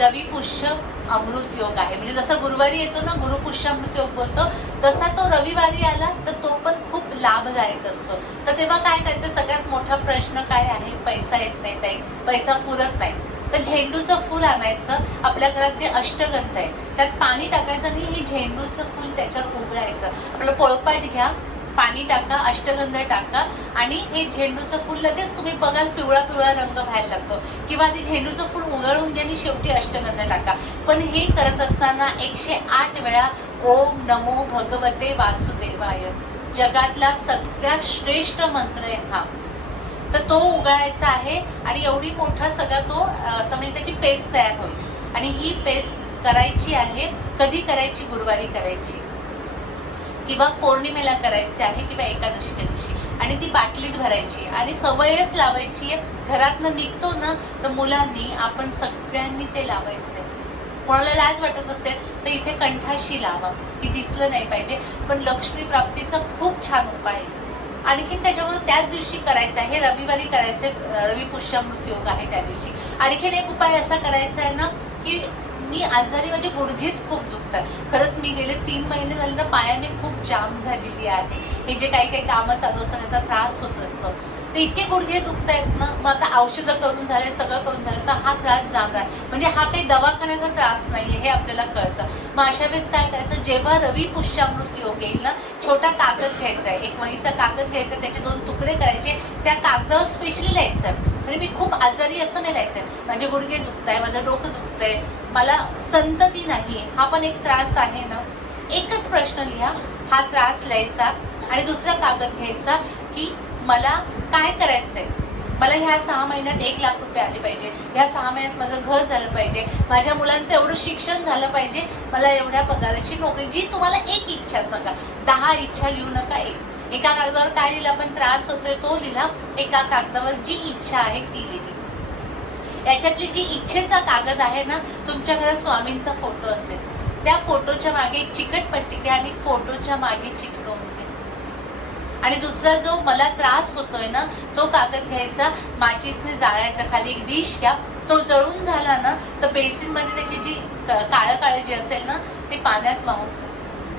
रवी पुष्य अमृत योग आहे. म्हणजे जसं गुरुवारी येतो ना गुरु पुष्य अमृत योग बोलतो तसा तो रविवारी आला तर तो पण खूप लाभदायक असतो. तर तेव्हा काय करायचं सगळ्यात मोठा प्रश्न काय आहे पैसा येत नाही ताई पैसा पुरत नाही. तर झेंडूचं फूल आणायचं आपल्या घरात ते अष्टगंध आहे त्यात पाणी टाकायचं आणि हे झेंडूचं फूल त्याच्यावर उघडायचं. आपलं पोळपाट घ्या पाणी टाका अष्टगंध टाका आणि हे झेंडूचं फूल लगेच तुम्ही बघाल पिवळा पिवळा रंग व्हायला लागतो. किंवा ते झेंडूचं फूल उघडून घ्या आणि शेवटी अष्टगंध टाका. पण हे करत असताना एकशे आठ वेळा ओम नमो भगवते वासुदेवाय. जगातला सगळ्यात श्रेष्ठ मंत्र आहे हा. तर तो उघडायचा आहे आणि एवढी मोठा सगळा तो असं म्हणजे त्याची पेस्ट तयार होईल. आणि ही पेस्ट करायची आहे कधी करायची? गुरुवारी करायची. किंवा पौर्णिमेला करायची आहे किंवा एकादशीच्या दिवशी. आणि ती बाटलीत भरायची. आणि सवयच लावायची आहे. घरातनं निघतो ना तर मुलांनी आपण सगळ्यांनी ते लावायचं कोणाला लाज वाटत असेल तर इथे कंठाशी लावा की दिसलं नाही पाहिजे. पण लक्ष्मी प्राप्तीचा खूप छान उपाय आहे. आणखीन त्याच्यामध्ये त्याच दिवशी करायचं आहे. हे रविवारी करायचं आहे. रवी पुष्यामृत योग आहे त्या दिवशी. आणखीन एक उपाय असा करायचा आहे ना की मी आजारी म्हणजे गुडघेच खूप दुखतात. खरंच मी गेले तीन महिने झाले ना पायाने खूप जाम झालेली आहे. हे जे काही काही कामं चालू असतात त्याचा त्रास होत असतो. तर इतके गुडघे दुखत आहेत ना मग आता औषधं करून झाले सगळं करून झालं तर हा त्रास जाणार आहे. म्हणजे हा काही दवाखान्याचा त्रास नाहीये हे आपल्याला कळतं. मग अशा वेळेस काय करायचं जेव्हा रवी पुष्यामृत योग येईल ना छोटा कागद घ्यायचा आहे. एक वहीचा कागद घ्यायचा त्याचे दोन तुकडे करायचे. त्या कागदावर स्पेशली लिहायचं म्हणजे मी खूप आजारी असं नाही लिहायचं माझे गुडघे दुखत आहे माझं डोकं दुखतंय. मला संतती नाही. हा पण एक त्रास आहे ना. एकच प्रश्न लिहा. हा त्रास लिहायचा आणि दुसरा कागद घ्यायचा की मला काय करायचं आहे मला ह्या सहा महिन्यात एक लाख रुपये आले पाहिजे. ह्या सहा महिन्यात माझं घर झालं पाहिजे. माझ्या मुलांचं एवढं शिक्षण झालं पाहिजे. मला एवढ्या पगाराची नोकरी जी तुम्हाला एक इच्छा सांगा. दहा इच्छा लिहू नका एक. एका कागदावर काय लिहिलं? पण त्रास होतोय तो लिहिला. एका कागदावर जी इच्छा आहे ती लिहिली. याच्यातली जी इच्छेचा कागद आहे ना तुमच्या घरात स्वामींचा फोटो असेल. त्या फोटोच्या मागे एक चिकट पट्टी द्या आणि फोटोच्या मागे चिटकवून द्या आणि दुसरा जो मला त्रास होतोय ना तो कागद घ्यायचा माचीसने जाळायचा. खाली एक डिश घ्या. तो जळून झाला ना तर बेसिनमध्ये त्याची जी काळं काळं जी असेल ना ते पाण्यात वाहून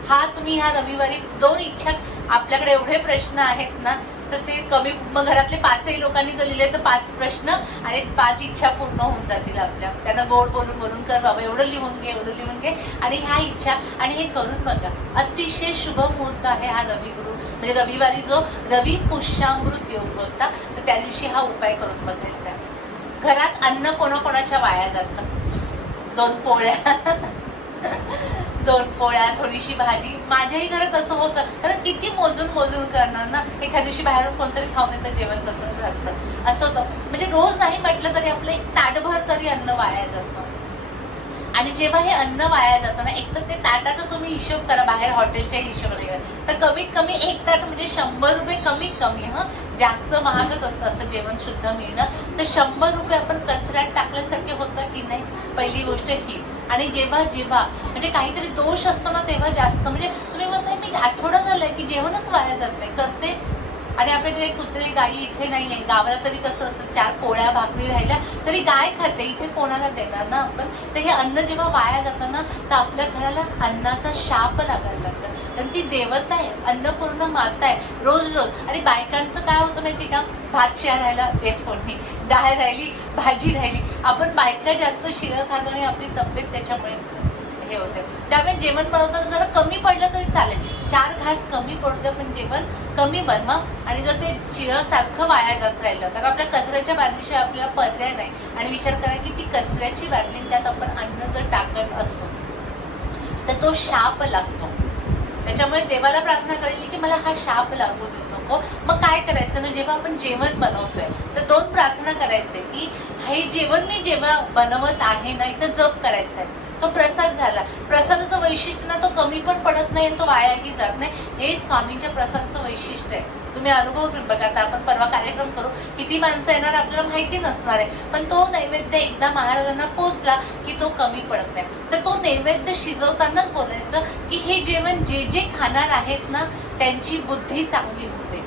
हा तुम्ही ह्या रविवारी दोन इच्छा आपल्याकडे एवढे प्रश्न आहेत ना तर ते कमी मग घरातले पाचही लोकांनी जर लिहिले तर पाच प्रश्न आणि पाच इच्छा पूर्ण होऊन जातील आपल्या. त्यांना गोड बोलून बोलून कर बाबा एवढं लिहून घे एवढं लिहून घे. आणि ह्या इच्छा आणि हे करून बघा अतिशय शुभ मुहूर्त आहे हा रवी गुरु म्हणजे रविवारी जो रवी पुष्यामृत योग बोलता तर त्या दिवशी हा उपाय करून बघायचा आहे. घरात अन्न कोणाकोणाच्या वाया जातं? दोन पोळ्या. दोन पोळ्या थोडीशी भाजी. माझ्याही घरात असं होतं. कारण किती मोजून मोजून करणार ना? एखाद्या दिवशी बाहेरून कोणतरी खाऊन येतं जेवण तसंच राहतं. असं होतं. म्हणजे रोज नाही म्हटलं तरी आपलं एक ताटभर तरी अन्न वाया जातं. आणि जेव्हा हे अन्न वाया जातं ना एक तर ते ताटाचा तुम्ही हिशोब करा बाहेर हॉटेलच्या हिशोबाने तर कमीत कमी एक ताट म्हणजे शंभर रुपये कमीत कमी हं? जास्त महागच असतं असं जेवण शुद्ध मिळणं. तर शंभर रुपये आपण कचऱ्यात टाकल्यासारखे होतं की नाही? पहिली गोष्ट ही. आणि जेव्हा जेव्हा म्हणजे काहीतरी दोष असतो ना तेव्हा जास्त. म्हणजे तुम्ही म्हणताय मी आठवडा झालाय की जेवणच वाया जात नाही. करते. आणि आपल्याकडे कुत्रे गाई इथे नाही आहे गावाला तरी कसं असतं चार पोळ्या भाकरी राहिल्या तरी गाय खाते. इथे कोणाला देणार ना आपण? तर हे अन्न जेव्हा वाया जातं ना तर आपल्या घराला अन्नाचा शाप लागायला लागतं. कारण ती देवता आहे अन्नपूर्ण माता आहे रोज रोज. आणि बायकांचं काय होतं माहिती का? भात शिया राहिला ते फोडणी. डाळ राहिली भाजी राहिली. आपण बायका जास्त शिळं खातो आणि आपली तब्येत त्याच्यामुळे हे होते. त्यामुळे जेवण बनवताना जरा कमी पडलं तरी चालेल. चार घास कमी पडू द्या पण जेवण कमी बनवा. आणि जर ते शिळं सारखं वाया जात राहिलं कारण आपल्या कचऱ्याच्या बादलीशिवाय आपल्याला पर्याय नाही. आणि विचार करा की ती कचऱ्याची बादली आणि त्यात आपण अन्न जर टाकत असू तर तो शाप लागतो. त्याच्यामुळे देवाला प्रार्थना करायची की मला हा शाप लागू देऊ नको. मग काय करायचं ना जेव्हा आपण जेवण बनवतोय तर दोन प्रार्थना करायचे की हे जेवण मी जेव्हा बनवत आहे ना इथं जप करायचं आहे तो प्रसाद झाला. प्रसादाचं वैशिष्ट्य ना तो कमी पण पडत नाही आणि तो वायाही जात नाही. हे स्वामींच्या प्रसादाचं वैशिष्ट्य आहे. तुम्ही अनुभव घेऊन बघा. आता आपण परवा कार्यक्रम करू. किती माणसं येणार आपल्याला माहिती नसणार आहे. पण तो नैवेद्य एकदा महाराजांना पोचला की तो कमी पडत नाही. तर तो नैवेद्य शिजवतानाच बोलायचं की हे जेवण जे जे खाणार आहेत ना त्यांची बुद्धी चांगली होते.